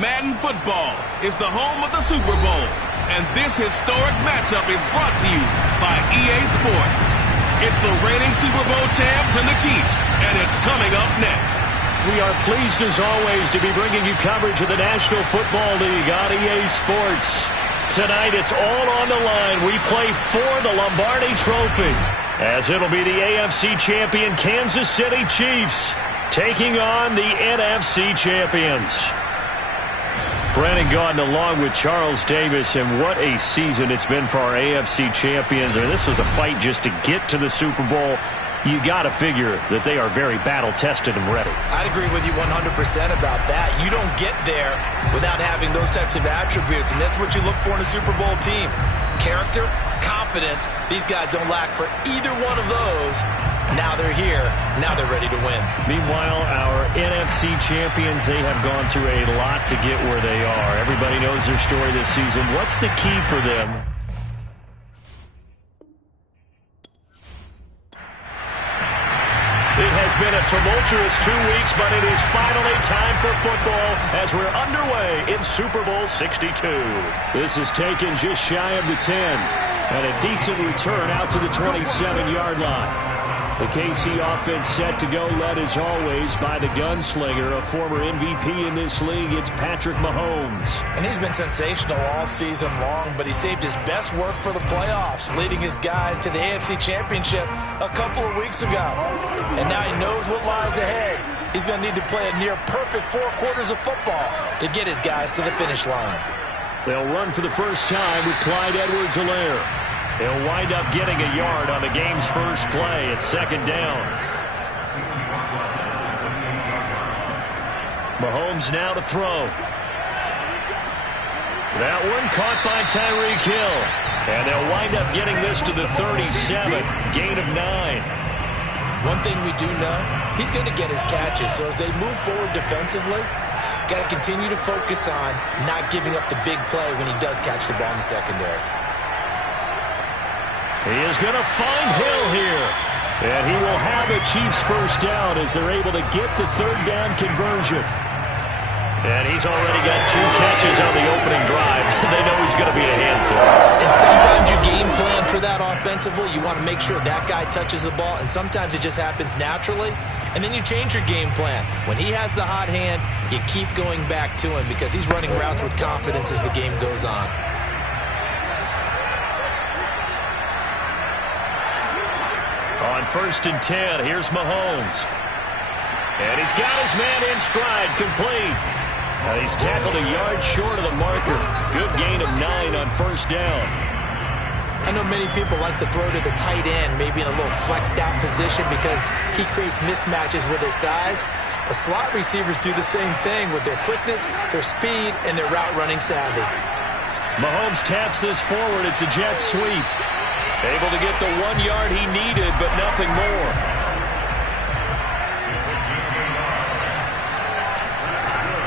Madden football is the home of the Super Bowl, and this historic matchup is brought to you by EA Sports. It's the reigning Super Bowl champs and the Chiefs, and it's coming up next. We are pleased, as always, to be bringing you coverage of the National Football League on EA Sports. Tonight, it's all on the line. We play for the Lombardi Trophy, as it'll be the AFC champion Kansas City Chiefs taking on the NFC champions. Brandon Gaudin along with Charles Davis, and what a season it's been for our AFC champions. This was a fight just to get to the Super Bowl. You got to figure that they are very battle-tested and ready. I'd agree with you 100% about that. You don't get there without having those types of attributes, and that's what you look for in a Super Bowl team. Character, confidence. These guys don't lack for either one of those. Now they're here. Now they're ready to win. Meanwhile, our NFC champions, they have gone through a lot to get where they are. Everybody knows their story this season. What's the key for them? It has been a tumultuous 2 weeks, but it is finally time for football as we're underway in Super Bowl 62. This is taken just shy of the 10, and a decent return out to the 27-yard line. The KC offense set to go, led as always by the gunslinger, a former MVP in this league. It's Patrick Mahomes. And he's been sensational all season long, but he saved his best work for the playoffs, leading his guys to the AFC Championship a couple of weeks ago. And now he knows what lies ahead. He's going to need to play a near-perfect 4 quarters of football to get his guys to the finish line. They'll run for the first time with Clyde Edwards-Helaire. He'll wind up getting a yard on the game's first play. It's second down. Mahomes now to throw. That one caught by Tyreek Hill. And they'll wind up getting this to the 37. Gain of 9. One thing we do know, he's going to get his catches. So as they move forward defensively, got to continue to focus on not giving up the big play when he does catch the ball in the secondary. He is going to find Hill here. And he will have the Chiefs first down as they're able to get the third down conversion. And he's already got 2 catches on the opening drive. They know he's going to be a handful. And sometimes you game plan for that offensively. You want to make sure that guy touches the ball. And sometimes it just happens naturally. And then you change your game plan. When he has the hot hand, you keep going back to him because he's running routes with confidence as the game goes on. On 1st and 10, here's Mahomes. And he's got his man in stride, complete. He's tackled a yard short of the marker. Good gain of 9 on first down. I know many people like to throw to the tight end, maybe in a little flexed out position because he creates mismatches with his size. But slot receivers do the same thing with their quickness, their speed, and their route running savvy. Mahomes taps this forward. It's a jet sweep. Able to get the 1 yard he needed, but nothing more.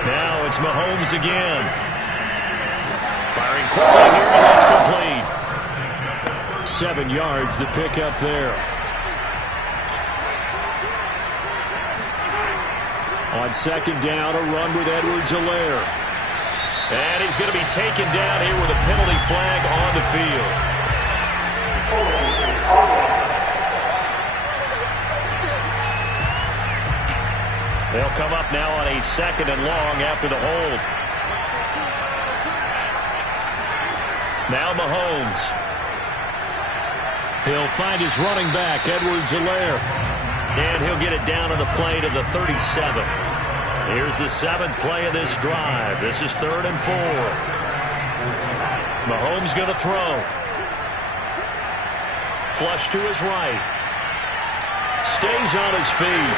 Now it's Mahomes again. Firing quickly here, and that's complete. 7 yards the pick up there. On second down, a run with Edwards-Helaire. And he's going to be taken down here with a penalty flag on the field. They'll come up now on a 2nd and long after the hold. Now Mahomes. He'll find his running back, Edwards-Helaire. And he'll get it down on the play to the 37. Here's the 7th play of this drive. This is 3rd and 4. Mahomes going to throw. Flush to his right. Stays on his feet.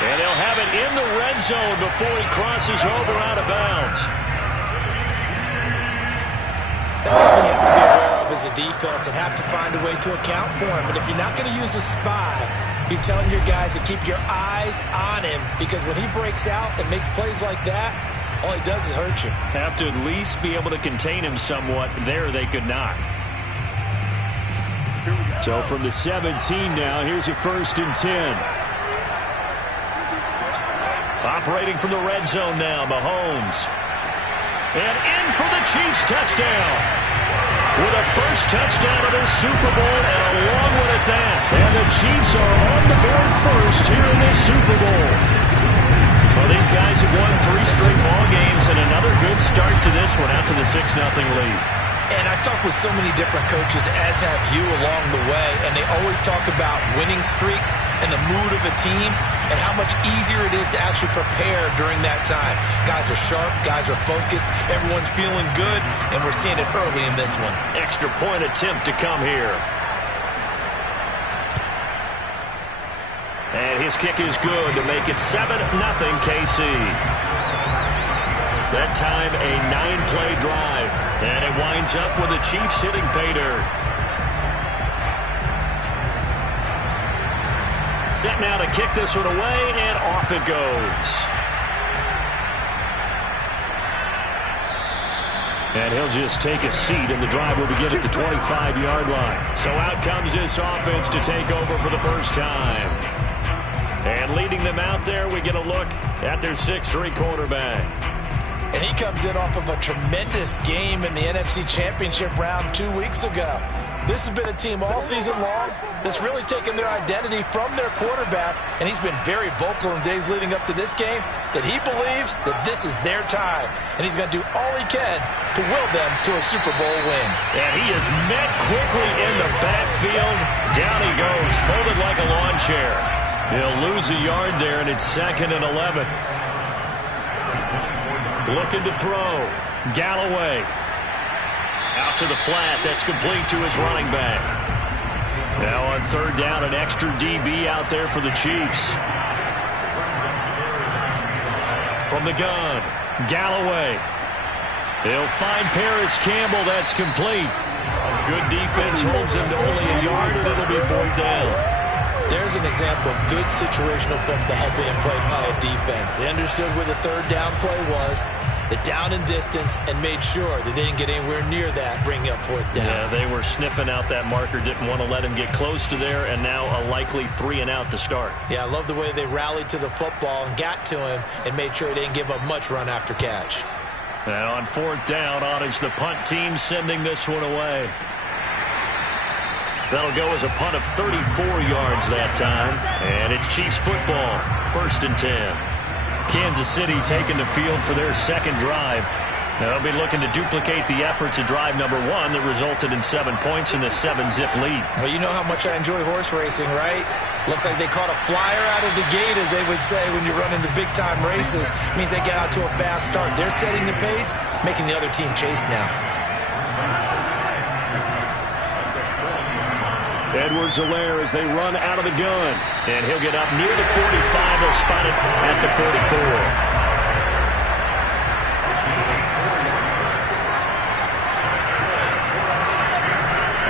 And they'll have it in the red zone before he crosses over out of bounds. That's something you have to be aware of as a defense and have to find a way to account for him. And if you're not going to use a spy, you're telling your guys to keep your eyes on him because when he breaks out and makes plays like that, all he does is hurt you. Have to at least be able to contain him somewhat. There they could not. So from the 17 now, here's a 1st and 10. Operating from the red zone now, Mahomes. And in for the Chiefs touchdown. With a first touchdown of this Super Bowl and a long one at that. And the Chiefs are on the board first here in this Super Bowl. Well, these guys have won 3 straight ball games and another good start to this one out to the 6-0 lead. And I've talked with so many different coaches, as have you along the way, and they always talk about winning streaks and the mood of a team and how much easier it is to actually prepare during that time. Guys are sharp, guys are focused, everyone's feeling good, and we're seeing it early in this one. Extra point attempt to come here. And his kick is good to make it 7-0 KC. That time a 9-play drive. And it winds up with the Chiefs hitting pay dirt. Set now to kick this one away, and off it goes. And he'll just take a seat, and the drive will begin at the 25-yard line. So out comes this offense to take over for the first time. And leading them out there, we get a look at their 6'3" quarterback. And he comes in off of a tremendous game in the NFC Championship round 2 weeks ago. This has been a team all season long that's really taken their identity from their quarterback, and he's been very vocal in days leading up to this game that he believes that this is their time, and he's going to do all he can to will them to a Super Bowl win. And he is met quickly in the backfield. Down he goes, folded like a lawn chair. He'll lose a yard there, and it's 2nd and 11. Looking to throw. Galloway. Out to the flat. That's complete to his running back. Now on 3rd down, an extra DB out there for the Chiefs. From the gun. Galloway. He'll find Paris Campbell. That's complete. Good defense holds him to only a yard, and it'll be 4th down. There's an example of good situational football being played by a defense. They understood where the 3rd down play was, the down and distance, and made sure that they didn't get anywhere near that, bringing up 4th down. Yeah, they were sniffing out that marker, didn't want to let him get close to there, and now a likely 3 and out to start. Yeah, I love the way they rallied to the football and got to him and made sure he didn't give up much run after catch. Now on 4th down, on is the punt team sending this one away. That'll go as a punt of 34 yards that time. And it's Chiefs football, 1st and 10. Kansas City taking the field for their 2nd drive. They'll be looking to duplicate the efforts of drive number 1 that resulted in 7 points in the 7-zip lead. Well, you know how much I enjoy horse racing, right? Looks like they caught a flyer out of the gate, as they would say when you're running the big-time races. Means they get out to a fast start. They're setting the pace, making the other team chase now. Edwards-Helaire as they run out of the gun. And he'll get up near the 45. They'll spot it at the 44.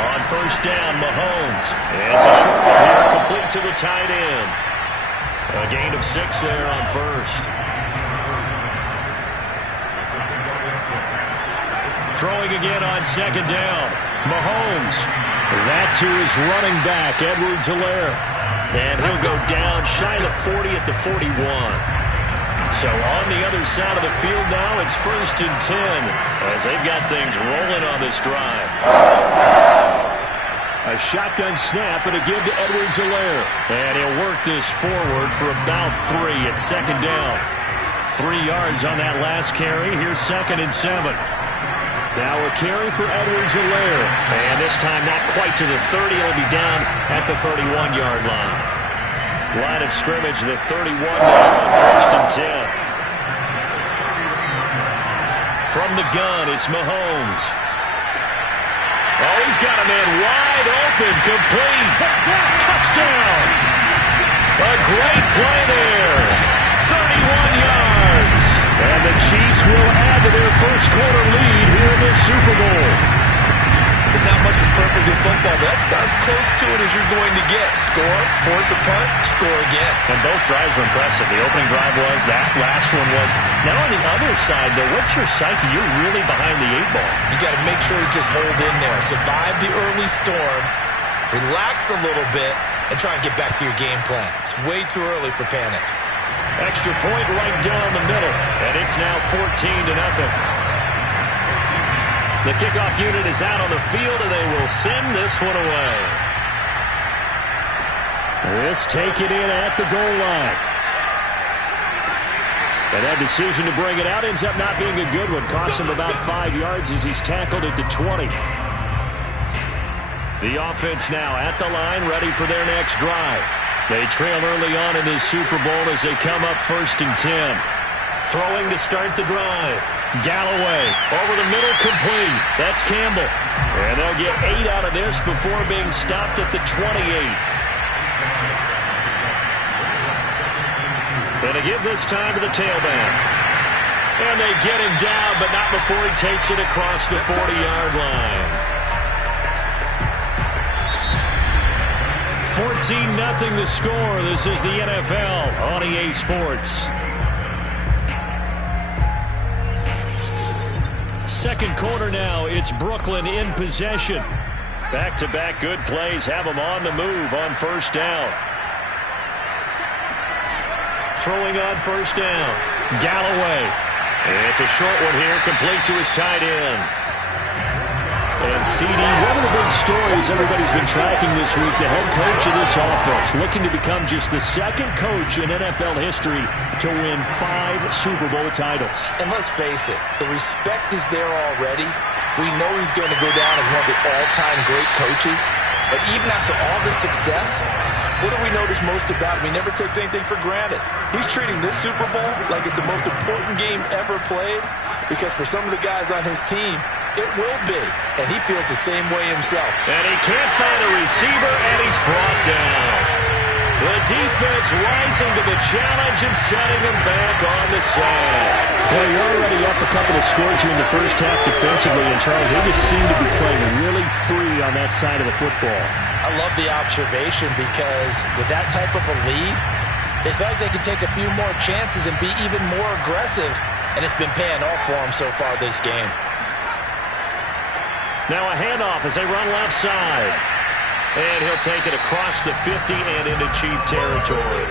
On 1st down, Mahomes. And it's a short one here, complete to the tight end. A gain of 6 there on 1st. Throwing again on 2nd down. Mahomes. That to his running back, Edwards-Helaire. And he'll go down shy of the 40 at the 41. So on the other side of the field now, it's 1st and 10 as they've got things rolling on this drive. A shotgun snap and a give to Edwards-Helaire. And he'll work this forward for about 3 at 2nd down. 3 yards on that last carry. Here's 2nd and 7. Now a carry for Edwards-Helaire. And this time not quite to the 30. It'll be down at the 31-yard line. Line of scrimmage, the 31 now on 1st and 10. From the gun, it's Mahomes. Oh, he's got a man wide open, complete. Touchdown. A great play there. 31 yards. And the Chiefs will add to their first quarter lead here in the Super Bowl. There's not much that's perfect in football, but that's about as close to it as you're going to get. Score, force a punt, score again. And both drives were impressive. The opening drive was, that last one was. Now on the other side, though, what's your psyche? You're really behind the 8-ball. You got to make sure you just hold in there. Survive the early storm, relax a little bit, and try and get back to your game plan. It's way too early for panic. Extra point right down the middle, and it's now 14-0. The kickoff unit is out on the field, and they will send this one away. This taken in at the goal line. And that decision to bring it out ends up not being a good one. Costs him about 5 yards as he's tackled at the 20. The offense now at the line, ready for their next drive. They trail early on in this Super Bowl as they come up 1st and 10. Throwing to start the drive. Galloway over the middle, complete. That's Campbell. And they'll get 8 out of this before being stopped at the 28. And to give this time to the tailback. And they get him down, but not before he takes it across the 40-yard line. 14-0 the score. This is the NFL on EA Sports. Second quarter now. It's Brooklyn in possession. Back-to-back good plays have them on the move on 1st down. Throwing on 1st down. Galloway. It's a short one here, complete to his tight end. And CD, one of the big stories everybody's been tracking this week, the head coach of this offense, looking to become just the 2nd coach in NFL history to win 5 Super Bowl titles. And let's face it, the respect is there already. We know he's going to go down as one of the all-time great coaches. But even after all this success, what do we notice most about him? He never takes anything for granted. He's treating this Super Bowl like it's the most important game ever played, because for some of the guys on his team, it will be. And he feels the same way himself. And he can't find a receiver, and he's brought down. The defense rising to the challenge and setting him back on the side. Well, you're already up a couple of scores here in the first half defensively, and Charles, they just seem to be playing really free on that side of the football. I love the observation, because with that type of a lead, they feel like they can take a few more chances and be even more aggressive, and it's been paying off for them so far this game. Now a handoff as they run left side. And he'll take it across the 50 and into Chief territory.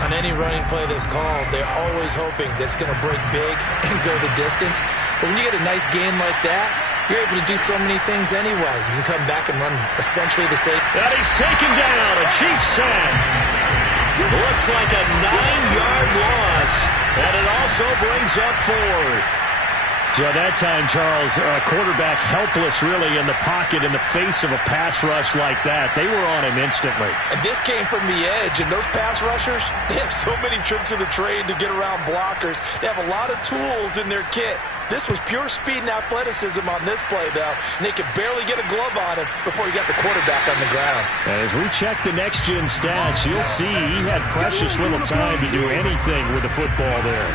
On any running play that's called, they're always hoping that it's going to break big and go the distance. But when you get a nice gain like that, you're able to do so many things anyway. You can come back and run essentially the same. And he's taken down. A Chief sack. Looks like a 9-yard loss. And it also brings up 4th. So at that time, Charles, a quarterback helpless really in the pocket in the face of a pass rush like that. They were on him instantly. And this came from the edge, and those pass rushers, they have so many tricks of the trade to get around blockers. They have a lot of tools in their kit. This was pure speed and athleticism on this play, though, and they could barely get a glove on him before he got the quarterback on the ground. As we check the next-gen stats, you'll see he had precious little time to do anything with the football there.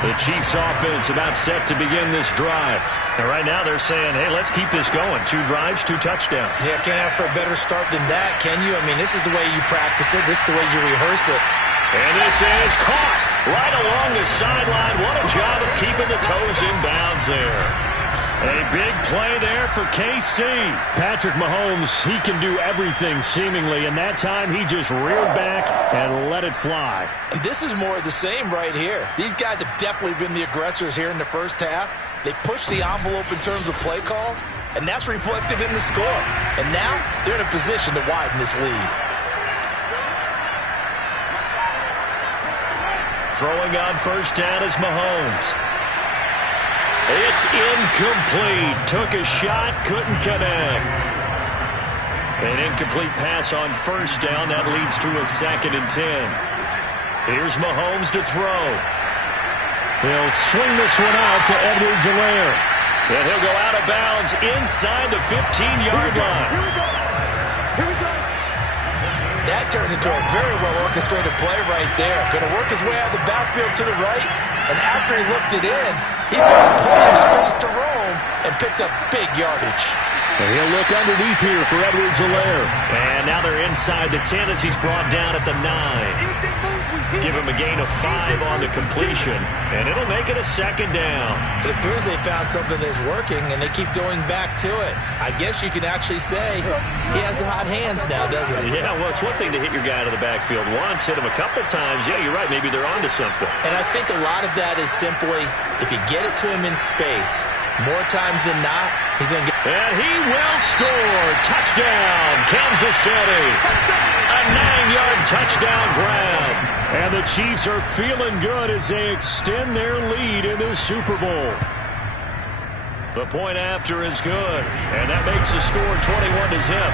The Chiefs offense about set to begin this drive. And right now they're saying, hey, let's keep this going. 2 drives, 2 touchdowns. Yeah, can't ask for a better start than that, can you? I mean, this is the way you practice it. This is the way you rehearse it. And this is caught right along the sideline. What a job of keeping the toes in bounds there. A big play there for KC. Patrick Mahomes, he can do everything seemingly, and that time he just reared back and let it fly. And this is more of the same right here. These guys have definitely been the aggressors here in the first half. They pushed the envelope in terms of play calls, and that's reflected in the score. And now they're in a position to widen this lead. Throwing on 1st down is Mahomes. It's incomplete. Took a shot, couldn't connect. An incomplete pass on 1st down. That leads to a 2nd and 10. Here's Mahomes to throw. He'll swing this one out to Edwards-Helaire. And he'll go out of bounds inside the 15-yard line. That turned into a very well-orchestrated play right there. Going to work his way out of the backfield to the right. And after he looked it in, he found plenty of space to roam and picked up big yardage. And he'll look underneath here for Edwards-Helaire. And now they're inside the 10 as he's brought down at the 9. Give him a gain of 5 on the completion, and it'll make it a 2nd down. It appears they found something that's working, and they keep going back to it. I guess you can actually say he has the hot hands now, doesn't he? Yeah, well, it's one thing to hit your guy out of the backfield once, hit him a couple times. Yeah, you're right. Maybe they're onto something. And I think a lot of that is simply, if you get it to him in space, More times than not, he's going to get... And he will score. Touchdown, Kansas City. A 9-yard touchdown grab. And the Chiefs are feeling good as they extend their lead in this Super Bowl. The point after is good, and that makes the score 21-zip.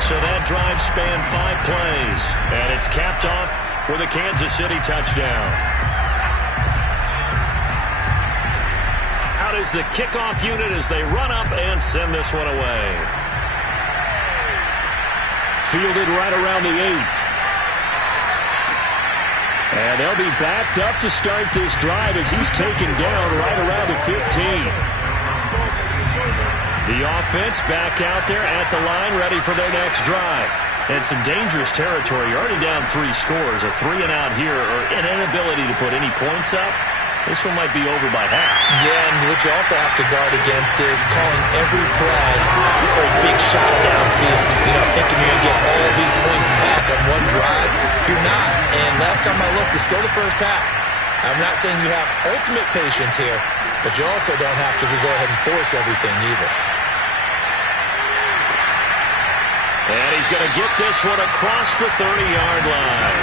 So that drive spanned 5 plays, and it's capped off with a Kansas City touchdown. Out is the kickoff unit as they run up and send this one away. Fielded right around the 8. And they'll be backed up to start this drive as he's taken down right around the 15. The offense back out there at the line, ready for their next drive. And some dangerous territory. You're already down 3 scores. A 3-and-out here, or an inability to put any points up. This one might be over by half. Yeah, and what you also have to guard against is calling every play for a big shot downfield. You know, thinking you're going to get all these points back on one drive. You're not. And last time I looked, it's still the first half. I'm not saying you have ultimate patience here, but you also don't have to go ahead and force everything either. And he's going to get this one across the 30-yard line.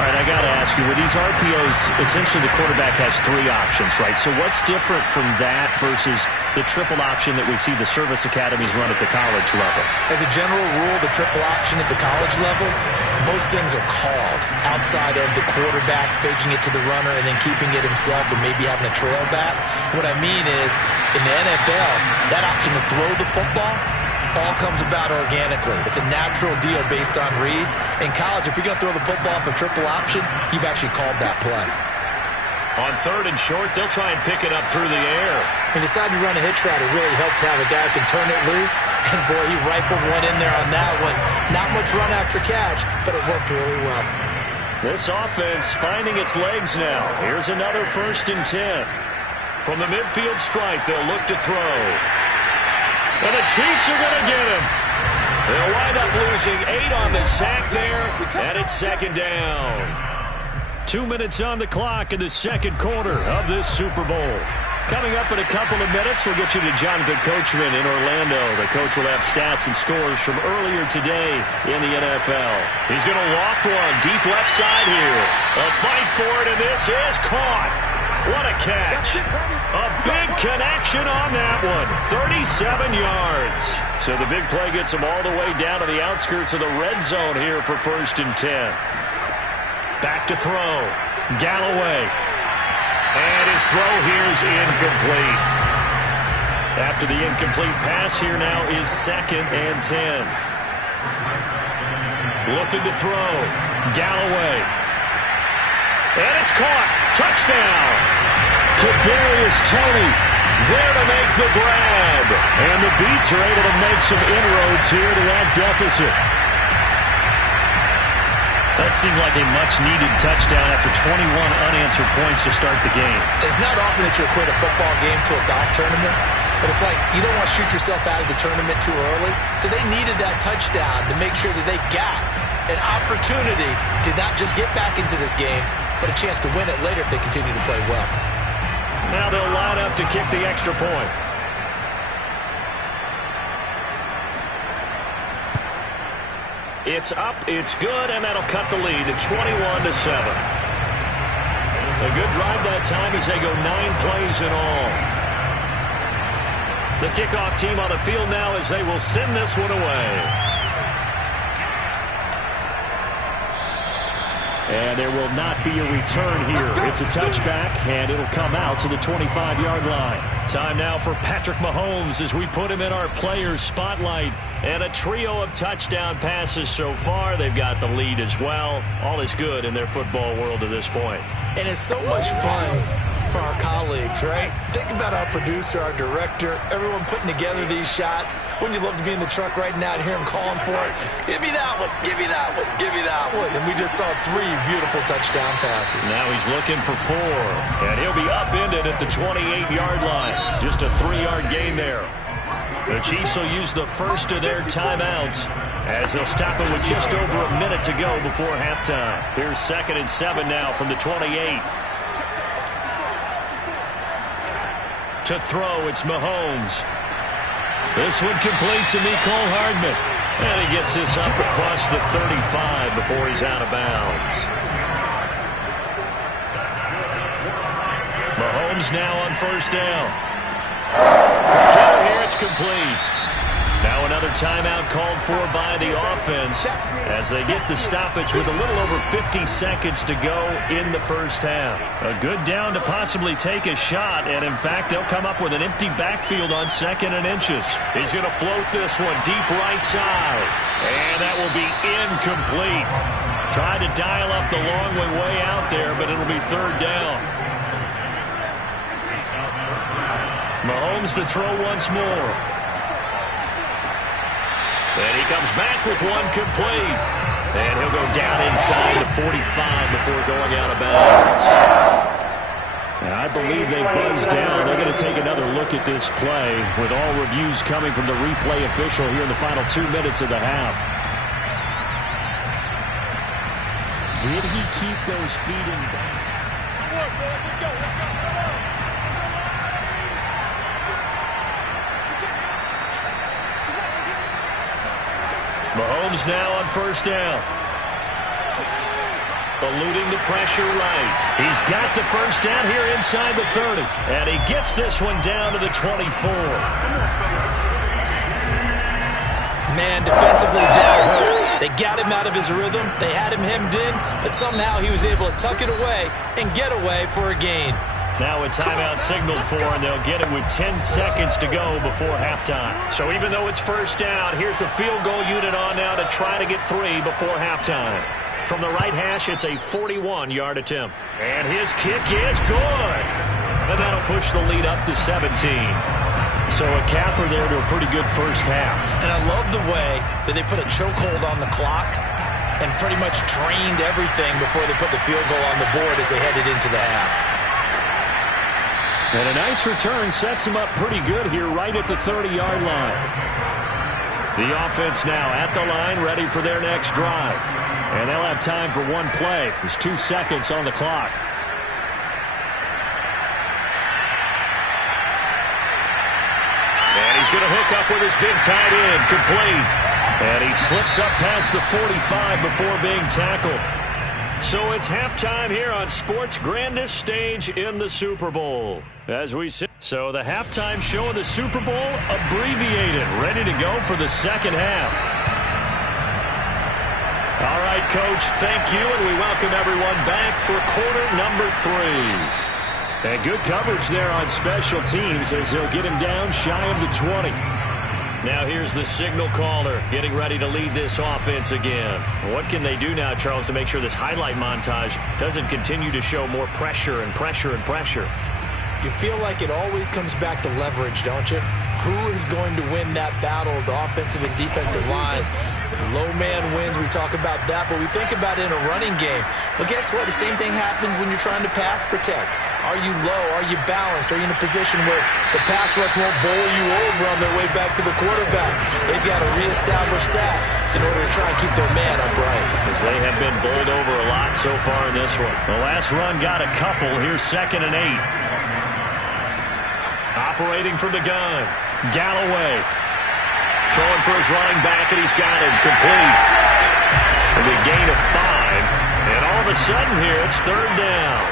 All right, I got to ask you, with these RPOs, essentially the quarterback has 3 options, right? So what's different from that versus the triple option that we see the service academies run at the college level? As a general rule, the triple option at the college level, most things are called outside of the quarterback faking it to the runner and then keeping it himself and maybe having a trail back. What I mean is, in the NFL, that option to throw the football all comes about organically. It's a natural deal based on reads. In college, if you're going to throw the football for triple option, you've actually called that play. On 3rd and short, they'll try and pick it up through the air. When you decide to run a hitch route, it really helps to have a guy who can turn it loose. And, boy, he rifled one in there on that one. Not much run after catch, but it worked really well. This offense finding its legs now. Here's another 1st and 10. From the midfield stripe, they'll look to throw. And the Chiefs are going to get him. They'll wind up losing 8 on the sack there, and it's 2nd down. 2 minutes on the clock in the 2nd quarter of this Super Bowl. Coming up in a couple of minutes, we'll get you to Jonathan Coachman in Orlando. The coach will have stats and scores from earlier today in the NFL. He's going to loft one deep left side here. A fight for it, and this is caught. What a catch. A big connection on that one. 37 yards. So the big play gets him all the way down to the outskirts of the red zone here for 1st and 10. Back to throw. Galloway. And his throw here is incomplete. After the incomplete pass, here now is 2nd and 10. Looking to throw. Galloway. And it's caught. Touchdown. Kadarius Toney there to make the grab. And the Beats are able to make some inroads here to that deficit. That seemed like a much-needed touchdown after 21 unanswered points to start the game. It's not often that you equate a football game to a golf tournament, but it's like you don't want to shoot yourself out of the tournament too early. So they needed that touchdown to make sure that they got an opportunity to not just get back into this game, but a chance to win it later if they continue to play well. Now they'll line up to kick the extra point. It's up, it's good, and that'll cut the lead to 21-7. A good drive that time as they go 9 plays in all. The kickoff team on the field now as they will send this one away. And there will not be a return here. It's a touchback, and it'll come out to the 25-yard line. Time now for Patrick Mahomes as we put him in our players' spotlight. And a trio of touchdown passes so far. They've got the lead as well. All is good in their football world at this point. And it's so much fun for our colleagues, right? Think about our producer, our director, everyone putting together these shots. Wouldn't you love to be in the truck right now and hear him calling for it? Give me that one, give me that one, give me that one. And we just saw 3 beautiful touchdown passes. Now he's looking for 4. And he'll be upended at the 28-yard line. Just a 3-yard gain there. The Chiefs will use the first of their timeouts as they'll stop it with just over a minute to go before halftime. Here's 2nd and 7 now from the 28. To throw, it's Mahomes. This one complete to Mecole Hardman. And he gets this up across the 35 before he's out of bounds. Mahomes now on 1st down. Kill here, it's complete. Now another timeout called for by the offense as they get the stoppage with a little over 50 seconds to go in the 1st half. A good down to possibly take a shot, and in fact, they'll come up with an empty backfield on 2nd and inches. He's going to float this one deep right side, and that will be incomplete. Tried to dial up the long way out there, but it'll be 3rd down. Mahomes to throw once more. And he comes back with one complete. And he'll go down inside the 45 before going out of bounds. And I believe they buzzed down. They're going to take another look at this play with all reviews coming from the replay official here in the final 2 minutes of the half. Did he keep those feet in bounds? Mahomes now on 1st down. Eluding the pressure right. He's got the 1st down here inside the 30. And he gets this one down to the 24. Man, defensively, that hurts. They got him out of his rhythm. They had him hemmed in, but somehow he was able to tuck it away and get away for a gain. Now a timeout signaled for, and they'll get it with 10 seconds to go before halftime. So even though it's 1st down, here's the field goal unit on now to try to get 3 before halftime. From the right hash, it's a 41-yard attempt. And his kick is good. And that'll push the lead up to 17. So a capper there to a pretty good 1st half. And I love the way that they put a chokehold on the clock and pretty much drained everything before they put the field goal on the board as they headed into the half. And a nice return sets him up pretty good here right at the 30-yard line. The offense now at the line, ready for their next drive. And they'll have time for one play. There's 2 seconds on the clock. And he's going to hook up with his big tight end, complete. And he slips up past the 45 before being tackled. So it's halftime here on sports' grandest stage in the Super Bowl. As we see, so the halftime show of the Super Bowl abbreviated, ready to go for the 2nd half. All right, Coach, thank you, and we welcome everyone back for quarter number 3. And good coverage there on special teams as he'll get him down shy of the 20. Now here's the signal caller getting ready to lead this offense again. What can they do now, Charles, to make sure this highlight montage doesn't continue to show more pressure and pressure and pressure? You feel like it always comes back to leverage, don't you? Who is going to win that battle of the offensive and defensive lines? Low man wins, we talk about that, but we think about it in a running game. Well, guess what? The same thing happens when you're trying to pass protect. Are you low? Are you balanced? Are you in a position where the pass rush won't bowl you over on their way back to the quarterback? They've got to reestablish that in order to try and keep their man upright. As they have been bowled over a lot so far in this one. The last run got a couple. Here's 2nd and 8. Operating from the gun. Galloway. Throwing for his running back, and he's got him complete. And a gain of 5. And all of a sudden here, it's 3rd down.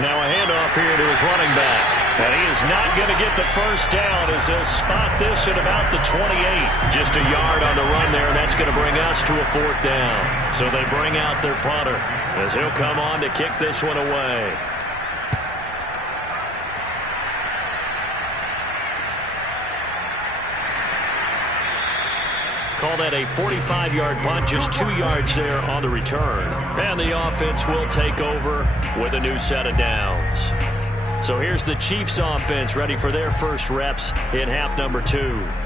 Now a handoff here to his running back. And he is not going to get the 1st down as he'll spot this at about the 28. Just a yard on the run there, and that's going to bring us to a 4th down. So they bring out their punter as he'll come on to kick this one away. Call that a 45-yard punt, just 2 yards there on the return. And the offense will take over with a new set of downs. So here's the Chiefs offense ready for their first reps in half number 2.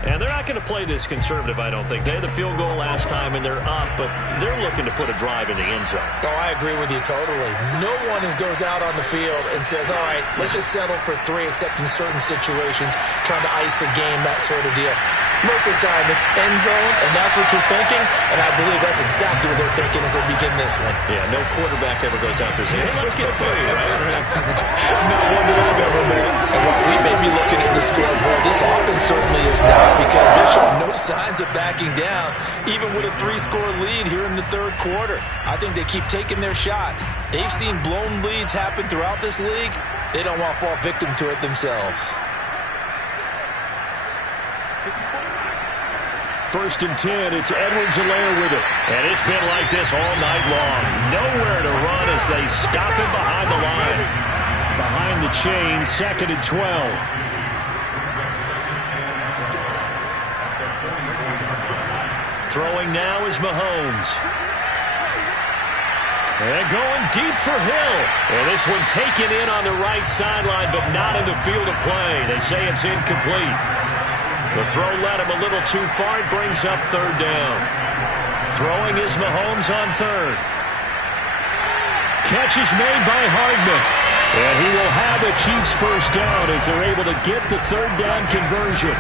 And they're not going to play this conservative, I don't think. They had the field goal last time, and they're up, but they're looking to put a drive in the end zone. Oh, I agree with you totally. No one goes out on the field and says, all right, let's just settle for 3, except in certain situations, trying to ice a game, that sort of deal. Most of the time, it's end zone, and that's what you're thinking, and I believe that's exactly what they're thinking as they begin this one. Yeah, no quarterback ever goes out there saying, hey, let's get 3, right? Not one that I've ever met. And while we may be looking at the scoreboard, this offense certainly is not, because they're showing no signs of backing down, even with a 3-score lead here in the third quarter. I think they keep taking their shots. They've seen blown leads happen throughout this league. They don't want to fall victim to it themselves. 1st and 10, it's Edwards-Helaire with it. And it's been like this all night long. Nowhere to run as they stop him behind the line. Behind the chain, 2nd and 12. Throwing now is Mahomes. And going deep for Hill. And this one taken in on the right sideline, but not in the field of play. They say it's incomplete. The throw led him a little too far. It brings up 3rd down. Throwing is Mahomes on 3rd. Catch is made by Hardman. And he will have a Chiefs first down as they're able to get the 3rd down conversion.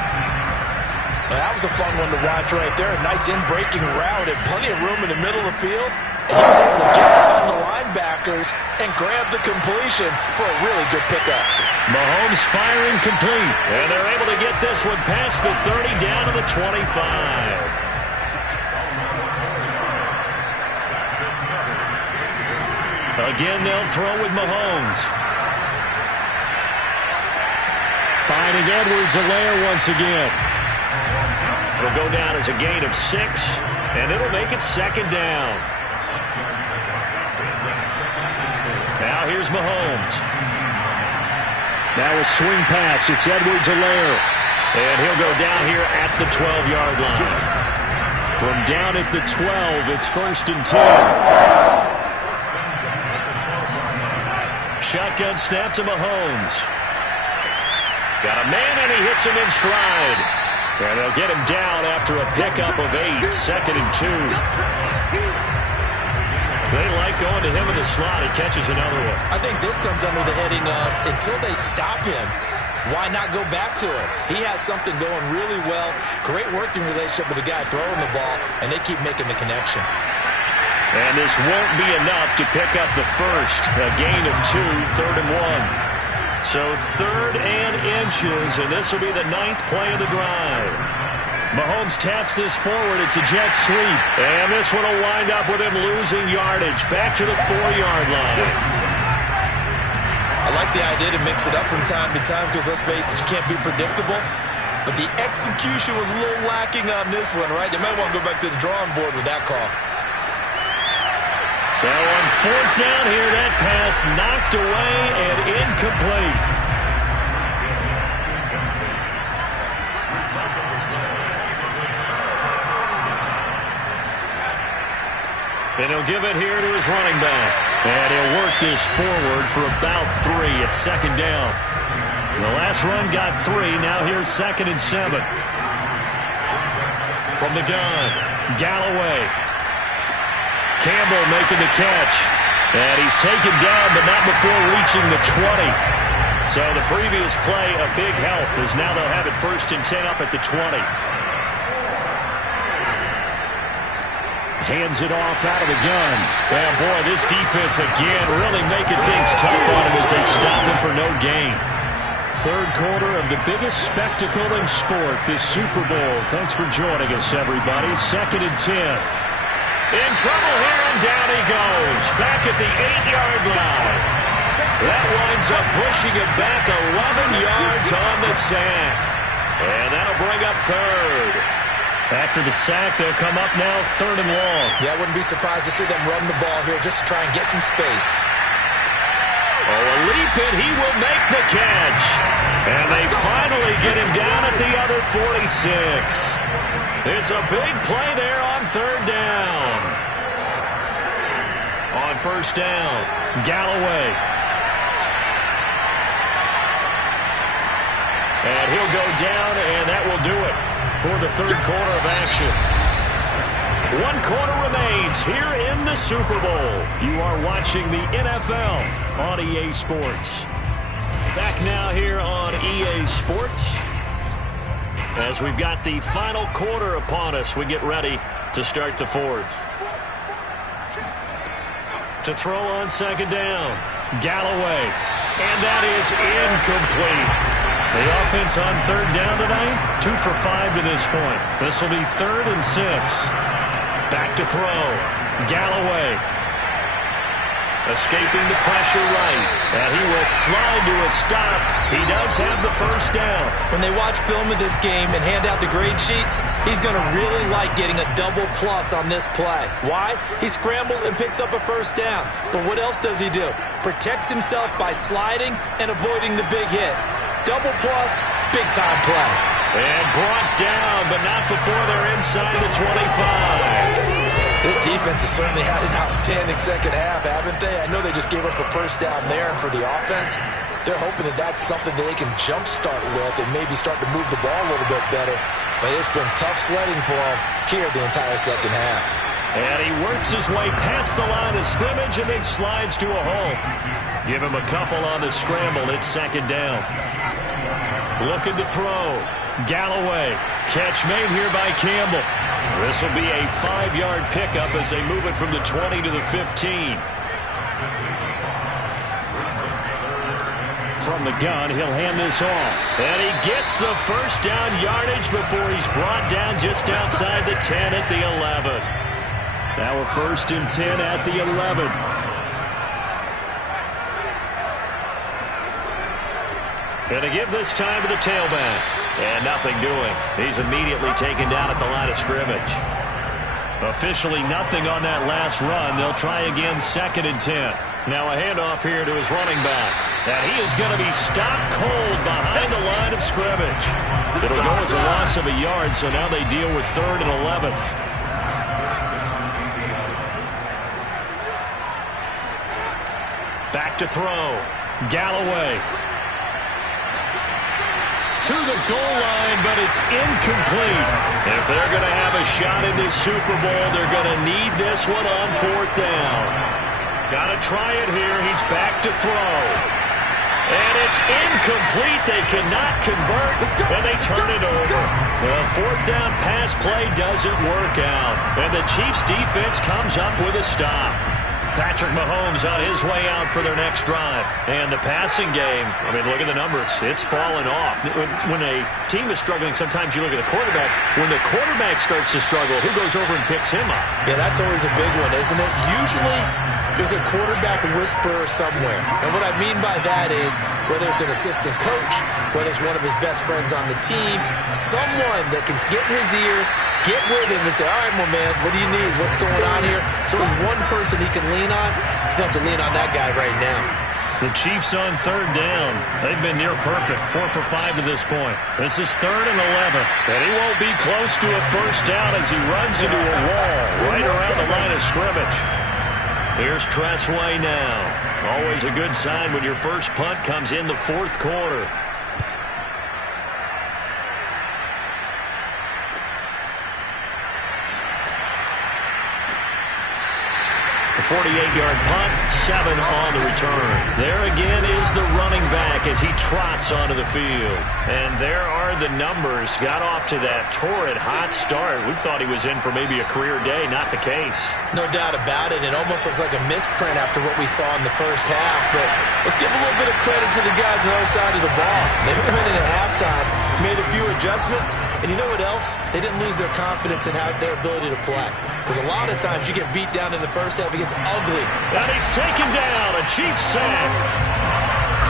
Well, that was a fun one to watch right there. A nice in-breaking route and plenty of room in the middle of the field. And he was able to get on the linebackers and grab the completion for a really good pickup. Mahomes firing complete. And they're able to get this one past the 30 down to the 25. Again, they'll throw with Mahomes. Finding Edwards-Helaire once again. It'll go down as a gain of 6, and it'll make it 2nd down. Now here's Mahomes. Now a swing pass. It's Edwards-Helaire. And he'll go down here at the 12-yard line. From down at the 12, it's 1st and 10. Shotgun snap to Mahomes. Got a man, and he hits him in stride. And they'll get him down after a pickup of 8, 2nd and 2. They like going to him in the slot. He catches another one. I think this comes under the heading of, until they stop him, why not go back to it? He has something going really well. Great working relationship with the guy throwing the ball, and they keep making the connection. And this won't be enough to pick up the first. A gain of 2, 3rd and 1. So 3rd and inches, and this will be the 9th play of the drive. Mahomes taps this forward. It's a jet sweep. And this one will wind up with him losing yardage. Back to the 4-yard line. I like the idea to mix it up from time to time because, let's face it, you can't be predictable. But the execution was a little lacking on this one, right? They might want to go back to the drawing board with that call. Now on 4th down here, that pass knocked away and incomplete. And he'll give it here to his running back. And he'll work this forward for about 3 at 2nd down. The last run got 3. Now here's 2nd and 7. From the gun, Galloway. Campbell making the catch. And he's taken down, but not before reaching the 20. So the previous play, a big help, as now they'll have it 1st and 10 up at the 20. Hands it off out of the gun. Well, boy, this defense again really making things tough on him as they stop him for no gain. 3rd quarter of the biggest spectacle in sport, the Super Bowl. Thanks for joining us, everybody. 2nd and 10. In trouble here, and down he goes. Back at the 8-yard line. That winds up pushing him back 11 yards on the sack. And that'll bring up 3rd. After the sack, they'll come up now 3rd and long. Yeah, I wouldn't be surprised to see them run the ball here just to try and get some space. Oh, a leap, and he will make the catch. And they finally get him down at the other 46. It's a big play there on 3rd down. On 1st down, Galloway. And he'll go down, and that will do it for the third quarter of action. 1 quarter remains here in the Super Bowl. You are watching the NFL on EA Sports. Back now here on EA Sports. As we've got the final quarter upon us, we get ready to start the fourth. To throw on second down, Galloway. And that is incomplete. The offense on third down tonight, 2 for 5 to this point. This will be 3rd and 6. Back to throw, Galloway. Escaping the pressure right. And he will slide to a stop. He does have the first down. When they watch film of this game and hand out the grade sheets, he's going to really like getting a double plus on this play. Why? He scrambles and picks up a first down. But what else does he do? Protects himself by sliding and avoiding the big hit. Double plus, big-time play. And brought down, but not before they're inside the 25. This defense has certainly had an outstanding second half, haven't they? I know they just gave up a first down there, and for the offense, they're hoping that that's something that they can jumpstart with and maybe start to move the ball a little bit better. But it's been tough sledding for them here the entire second half. And he works his way past the line of scrimmage and then slides to a hole. Give him a couple on the scramble. It's second down. Looking to throw. Galloway. Catch made here by Campbell. This will be a 5-yard pickup as they move it from the 20 to the 15. From the gun, he'll hand this off. And he gets the first down yardage before he's brought down just outside the 10 at the 11. Now a 1st and 10 at the 11. And to give this time to the tailback. And nothing doing. He's immediately taken down at the line of scrimmage. Officially nothing on that last run. They'll try again 2nd and 10. Now a handoff here to his running back. And he is going to be stopped cold behind the line of scrimmage. It'll go as a loss of a yard, so now they deal with 3rd and 11. Back to throw. Galloway. To the goal line, but it's incomplete. If they're going to have a shot in this Super Bowl, they're going to need this one on 4th down. Got to try it here. He's back to throw. And it's incomplete. They cannot convert, and they turn it over. The 4th down pass play doesn't work out, and the Chiefs' defense comes up with a stop. Patrick Mahomes on his way out for their next drive. And the passing game, I mean, look at the numbers. It's fallen off. When a team is struggling, sometimes you look at the quarterback. When the quarterback starts to struggle, who goes over and picks him up? Yeah, that's always a big one, isn't it? Usually, there's a quarterback whisperer somewhere. And what I mean by that is, whether it's an assistant coach, whether it's one of his best friends on the team, someone that can get in his ear, get with him and say, all right, my man, what do you need? What's going on here? So there's one person he can lean on. He's going to have to lean on that guy right now. The Chiefs on 3rd down. They've been near perfect, 4 for 5 to this point. This is 3rd and 11. And he won't be close to a first down as he runs into a wall right around the line of scrimmage. Here's Tressway now. Always a good sign when your first punt comes in the 4th quarter. A 48-yard punt, 7 on the return. There again is the running back as he trots onto the field. And there are the numbers. Got off to that torrid hot start. We thought he was in for maybe a career day. Not the case. No doubt about it. It almost looks like a misprint after what we saw in the first half. But let's give a little bit of credit to the guys on the other side of the ball. They went in at halftime, made a few adjustments, and you know what else? They didn't lose their confidence in their ability to play. Because a lot of times you get beat down in the first half, it gets ugly. And he's taken down, a Chiefs sack.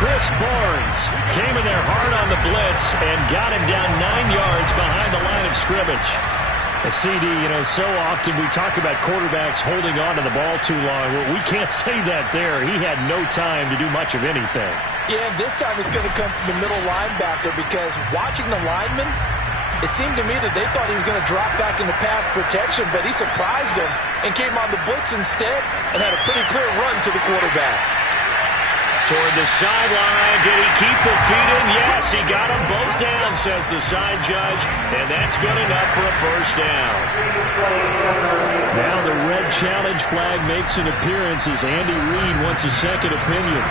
Chris Barnes came in there hard on the blitz and got him down 9 yards behind the line of scrimmage. A CD, so often we talk about quarterbacks holding on to the ball too long. Well, we can't say that there. He had no time to do much of anything. Yeah, and this time it's going to come from the middle linebacker because watching the lineman, it seemed to me that they thought he was going to drop back into pass protection, but he surprised him and came on the blitz instead and had a pretty clear run to the quarterback. toward the sideline. Did he keep the feet in? Yes, he got them both down, says the side judge, and that's good enough for a first down. Now the red challenge flag makes an appearance as Andy Reid wants a second opinion.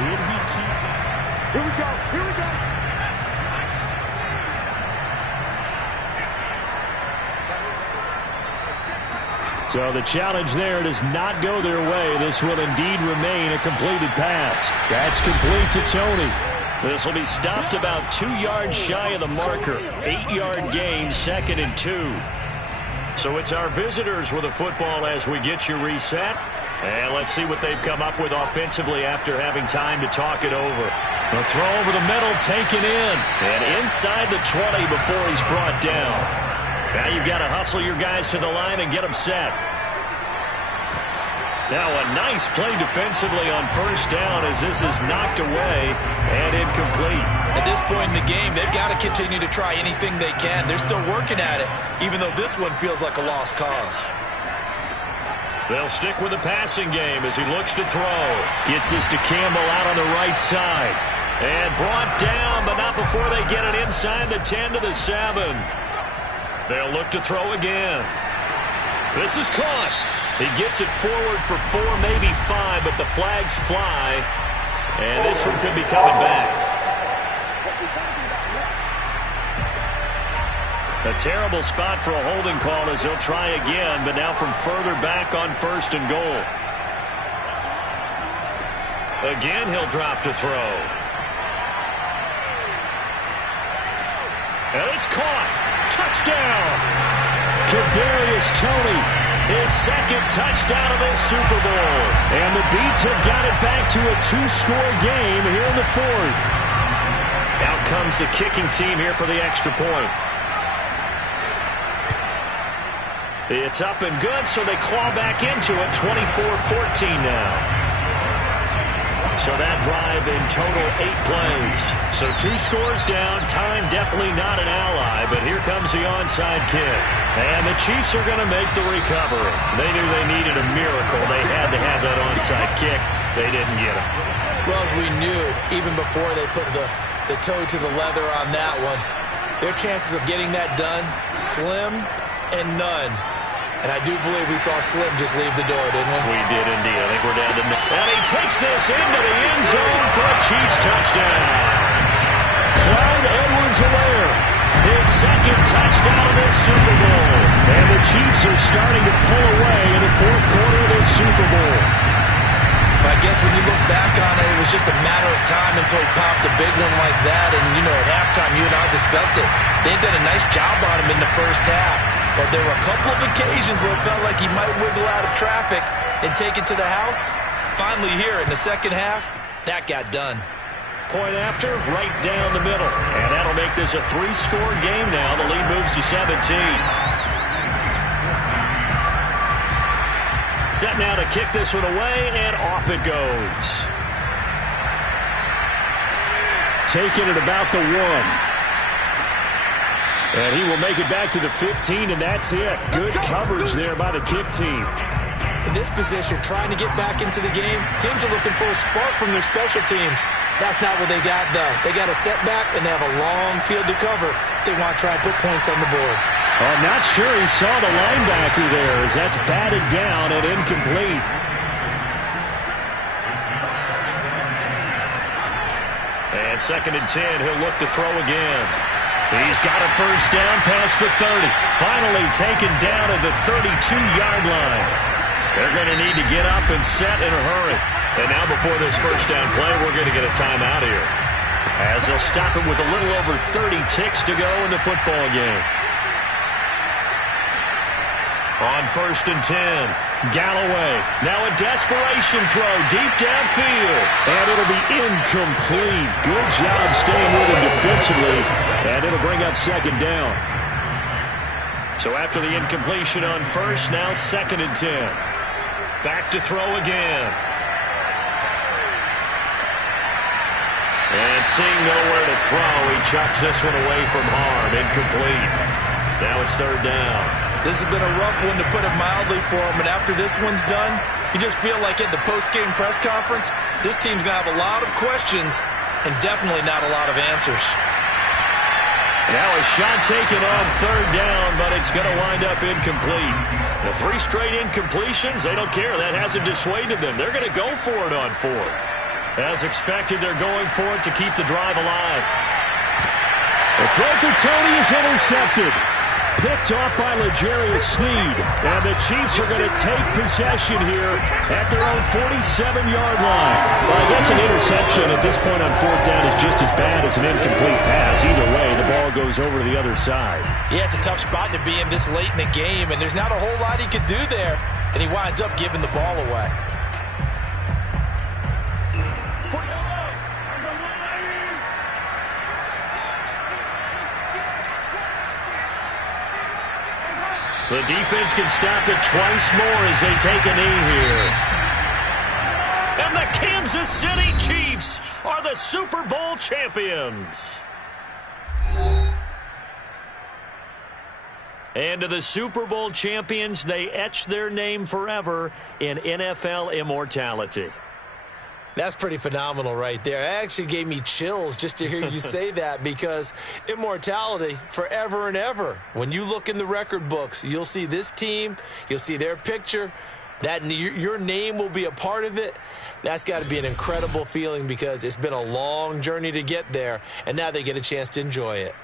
Did he keep that? Here we go, here we go. So the challenge there does not go their way. This will indeed remain a completed pass. That's complete to Tony. This will be stopped about 2 yards shy of the marker. 8-yard gain, 2nd and 2. So it's our visitors with the football as we get you reset. And let's see what they've come up with offensively after having time to talk it over. The throw over the middle taken in. And inside the 20 before he's brought down. Now you've got to hustle your guys to the line and get them set. Now a nice play defensively on first down as this is knocked away and incomplete. At this point in the game, they've got to continue to try anything they can. They're still working at it, even though this one feels like a lost cause. They'll stick with the passing game as he looks to throw. Gets this to Campbell out on the right side. And brought down, but not before they get it inside the 10 to the 7. They'll look to throw again. This is caught. He gets it forward for 4, maybe 5, but the flags fly. And this one could be coming back. A terrible spot for a holding call as he'll try again, but now from further back on 1st and goal. Again, he'll drop to throw. And it's caught. Touchdown! Kadarius Toney, his 2nd touchdown of this Super Bowl. And the Beats have got it back to a 2-score game here in the 4th. Out comes the kicking team here for the extra point. It's up and good, so they claw back into it, 24-14 now. So that drive in total 8 plays. So 2 scores down. Time definitely not an ally, but here comes the onside kick. And the Chiefs are going to make the recovery. They knew they needed a miracle. They had to have that onside kick. They didn't get it. Well, as we knew, even before they put the toe to the leather on that one, their chances of getting that done, slim and none. And I do believe we saw Slim just leave the door, didn't we? We did indeed. I think we're down to... And he takes this into the end zone for a Chiefs touchdown. Clyde Edwards-Helaire, his 2nd touchdown of this Super Bowl. And the Chiefs are starting to pull away in the 4th quarter of this Super Bowl. I guess when you look back on it, it was just a matter of time until he popped a big one like that. And, you know, at halftime, you and I discussed it. They had done a nice job on him in the first half. But there were a couple of occasions where it felt like he might wiggle out of traffic and take it to the house. Finally here in the second half, that got done. Point after, right down the middle. And that'll make this a 3-score game now. The lead moves to 17. Set now to kick this one away, and off it goes. Taking it about the 1. And he will make it back to the 15, and that's it. Good coverage there by the kick team. In this position, trying to get back into the game, teams are looking for a spark from their special teams. That's not what they got, though. They got a setback, and they have a long field to cover if they want to try and put points on the board. I'm not sure he saw the linebacker there, as that's batted down and incomplete. And 2nd and 10, he'll look to throw again. He's got a first down past the 30. Finally taken down at the 32-yard line. They're going to need to get up and set in a hurry. And now before this first down play, we're going to get a timeout here, as they'll stop it with a little over 30 ticks to go in the football game. On 1st and 10, Galloway. Now a desperation throw deep downfield. And it'll be incomplete. Good job staying with him defensively. And it'll bring up 2nd down. So after the incompletion on 1st, now 2nd and 10. Back to throw again. And seeing nowhere to throw, he chucks this one away from harm. Incomplete. Now it's 3rd down. This has been a rough one, to put it mildly, for him. And after this one's done, you just feel like at the post-game press conference, this team's going to have a lot of questions and definitely not a lot of answers. Now a shot taken on third down, but it's going to wind up incomplete. The 3 straight incompletions, they don't care. That hasn't dissuaded them. They're going to go for it on fourth. As expected, they're going for it to keep the drive alive. The throw for Tony is intercepted. Picked off by L'Jarius Sneed. And the Chiefs are going to take possession here at their own 47-yard line. Well, I guess an interception at this point on fourth down is just as bad as an incomplete pass. Either way, the ball goes over to the other side. Yeah, it's a tough spot to be in this late in the game, and there's not a whole lot he could do there, and he winds up giving the ball away. The defense can stop it twice more as they take a knee here. And the Kansas City Chiefs are the Super Bowl champions. And to the Super Bowl champions, they etch their name forever in NFL immortality. That's pretty phenomenal right there. It actually gave me chills just to hear you say that, because immortality forever and ever. When you look in the record books, you'll see this team, you'll see their picture, that your name will be a part of it. That's got to be an incredible feeling, because it's been a long journey to get there, and now they get a chance to enjoy it.